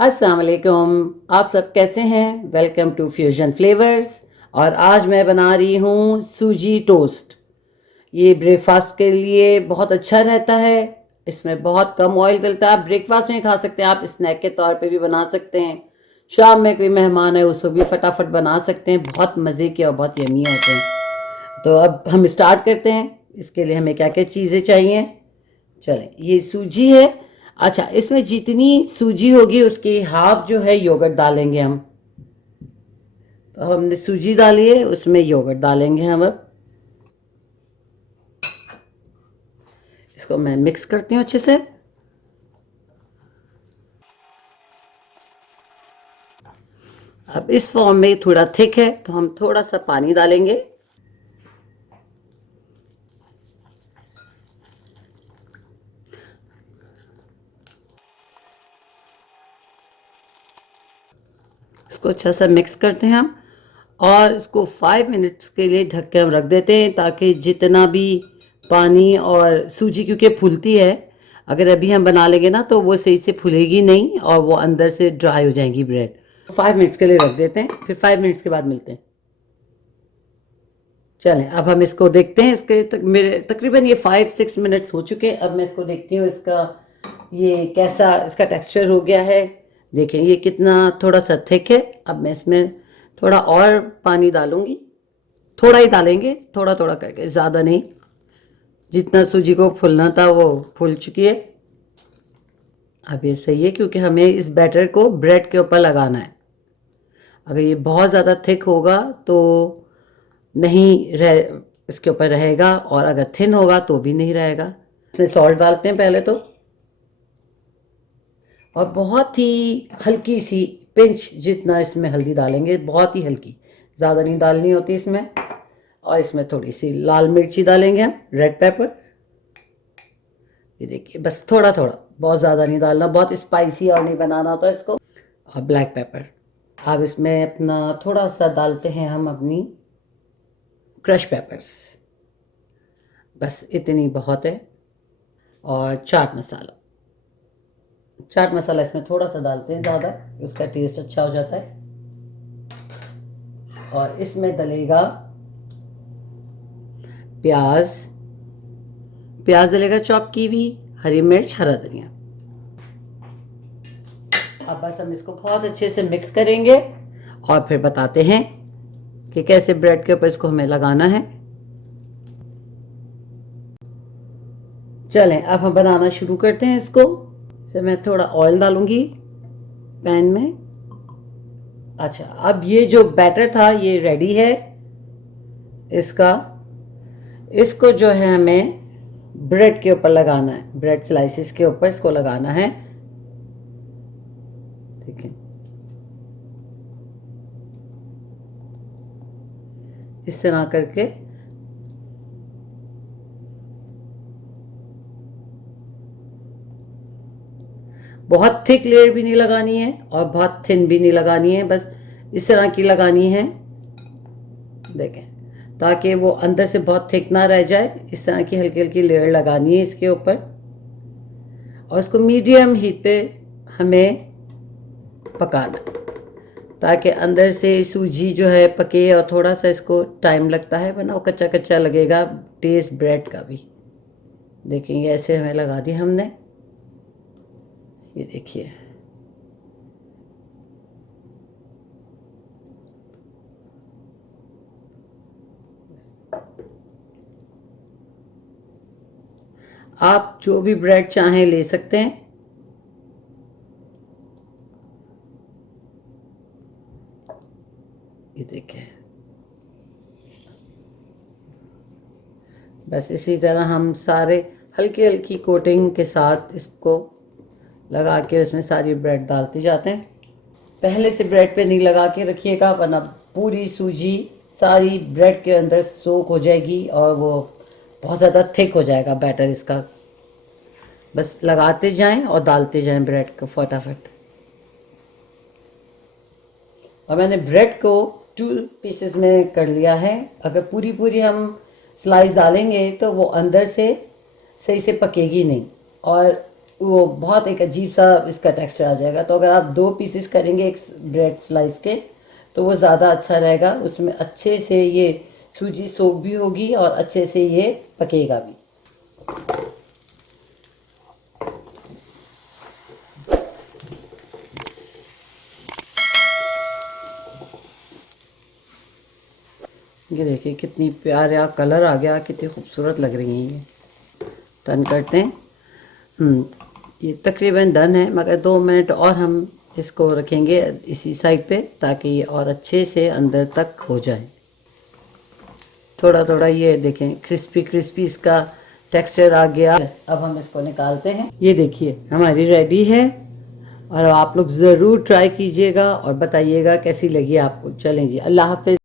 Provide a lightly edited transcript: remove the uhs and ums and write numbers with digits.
अस्सलाम वालेकुम। आप सब कैसे हैं? Welcome to fusion flavours. और आज मैं बना रही हूँ सूजी टोस्ट। ये ब्रेकफास्ट के लिए बहुत अच्छा रहता है। इसमें बहुत कम ऑयल डलता है। आप ब्रेकफास्ट में खा सकते हैं, आप स्नैक के तौर पे भी बना सकते हैं। शाम में कोई मेहमान है उसको भी फटाफट बना सकते हैं। बहुत मज़े के और बहुत यमी होते हैं। तो अब हम स्टार्ट करते हैं। इसके लिए हमें क्या क्या चीज़ें चाहिए। चलें, ये सूजी है। अच्छा, इसमें जितनी सूजी होगी उसकी हाफ जो है योगर्ट डालेंगे हम। तो हमने सूजी डाली है, उसमें योगर्ट डालेंगे हम। अब इसको मैं मिक्स करती हूँ अच्छे से। अब इस फॉर्म में थोड़ा थिक है तो हम थोड़ा सा पानी डालेंगे। इसको अच्छा सा मिक्स करते हैं हम। और इसको 5 मिनट्स के लिए ढक के हम रख देते हैं, ताकि जितना भी पानी और सूजी क्योंकि फूलती है, अगर अभी हम बना लेंगे ना तो वो सही से फूलेगी नहीं और वो अंदर से ड्राई हो जाएगी ब्रेड। 5 मिनट्स के लिए रख देते हैं, फिर 5 मिनट्स के बाद मिलते हैं। चलें, अब हम इसको देखते हैं। इसके मेरे तकरीबन ये 5-6 मिनट्स हो चुके हैं। अब मैं इसको देखती हूँ इसका ये कैसा इसका टेक्सचर हो गया है। देखें ये कितना थोड़ा सा थिक है। अब मैं इसमें थोड़ा और पानी डालूंगी। थोड़ा ही डालेंगे, थोड़ा थोड़ा करके, ज़्यादा नहीं। जितना सूजी को फूलना था वो फूल चुकी है। अब ये सही है क्योंकि हमें इस बैटर को ब्रेड के ऊपर लगाना है। अगर ये बहुत ज़्यादा थिक होगा तो नहीं रह इसके ऊपर रहेगा, और अगर थिन होगा तो भी नहीं रहेगा। इसमें सॉल्ट डालते हैं पहले तो, और बहुत ही हल्की सी पिंच जितना इसमें हल्दी डालेंगे, बहुत ही हल्की, ज़्यादा नहीं डालनी होती इसमें। और इसमें थोड़ी सी लाल मिर्ची डालेंगे हम, रेड पेपर। ये देखिए, बस थोड़ा थोड़ा, बहुत ज़्यादा नहीं डालना, बहुत स्पाइसी और नहीं बनाना होता इसको। और ब्लैक पेपर। अब इसमें अपना थोड़ा सा डालते हैं हम अपनी क्रश पेपर्स। बस इतनी बहुत है। और चाट मसाला। चाट मसाला इसमें थोड़ा सा डालते हैं, ज़्यादा उसका टेस्ट अच्छा हो जाता है। और इसमें डलेगा प्याज। प्याज डलेगा चॉप की हुई, हरी मिर्च, हरा धनिया। अब बस हम इसको बहुत अच्छे से मिक्स करेंगे और फिर बताते हैं कि कैसे ब्रेड के ऊपर इसको हमें लगाना है। चलें, अब हम बनाना शुरू करते हैं इसको। से मैं थोड़ा ऑयल डालूंगी पैन में। अच्छा, अब ये जो बैटर था ये रेडी है इसका। इसको जो है हमें ब्रेड के ऊपर लगाना है, ब्रेड स्लाइसिस के ऊपर इसको लगाना है। ठीक है, इस तरह करके। बहुत थिक लेयर भी नहीं लगानी है और बहुत थिन भी नहीं लगानी है, बस इस तरह की लगानी है। देखें, ताकि वो अंदर से बहुत थिक ना रह जाए। इस तरह की हल्की हल्की लेयर लगानी है इसके ऊपर, और इसको मीडियम हीट पे हमें पकाना, ताकि अंदर से सूजी जो है पके। और थोड़ा सा इसको टाइम लगता है, वरना वो कच्चा कच्चा लगेगा टेस्ट ब्रेड का भी। देखेंगे ऐसे हमें लगा दी हमने। ये देखिए, आप जो भी ब्रेड चाहें ले सकते हैं। ये देखें, बस इसी तरह हम सारे हल्की हल्की कोटिंग के साथ इसको लगा के उसमें सारी ब्रेड डालते जाते हैं। पहले से ब्रेड पे नहीं लगा के रखिएगा, वरना पूरी सूजी सारी ब्रेड के अंदर सोक हो जाएगी और वो बहुत ज़्यादा थिक हो जाएगा बैटर इसका। बस लगाते जाएं और डालते जाएं ब्रेड को फटाफट। और मैंने ब्रेड को 2 पीसेस में कर लिया है। अगर पूरी पूरी हम स्लाइस डालेंगे तो वो अंदर से सही से पकेगी नहीं, और वो बहुत एक अजीब सा इसका टेक्सचर आ जाएगा। तो अगर आप 2 पीसेस करेंगे एक ब्रेड स्लाइस के तो वो ज़्यादा अच्छा रहेगा, उसमें अच्छे से ये सूजी सोख भी होगी और अच्छे से ये पकेगा भी। ये देखिए कितनी प्यारा कलर आ गया, कितनी खूबसूरत लग रही हैं ये। टर्न करते हैं। ये तकरीबन डन है, मगर 2 मिनट और हम इसको रखेंगे इसी साइड पे ताकि ये और अच्छे से अंदर तक हो जाए। थोड़ा थोड़ा ये देखें क्रिस्पी क्रिस्पी इसका टेक्सचर आ गया। अब हम इसको निकालते हैं। ये देखिए हमारी रेडी है और आप लोग ज़रूर ट्राई कीजिएगा और बताइएगा कैसी लगी आपको। चलें जी, अल्लाह हाफ़िज़।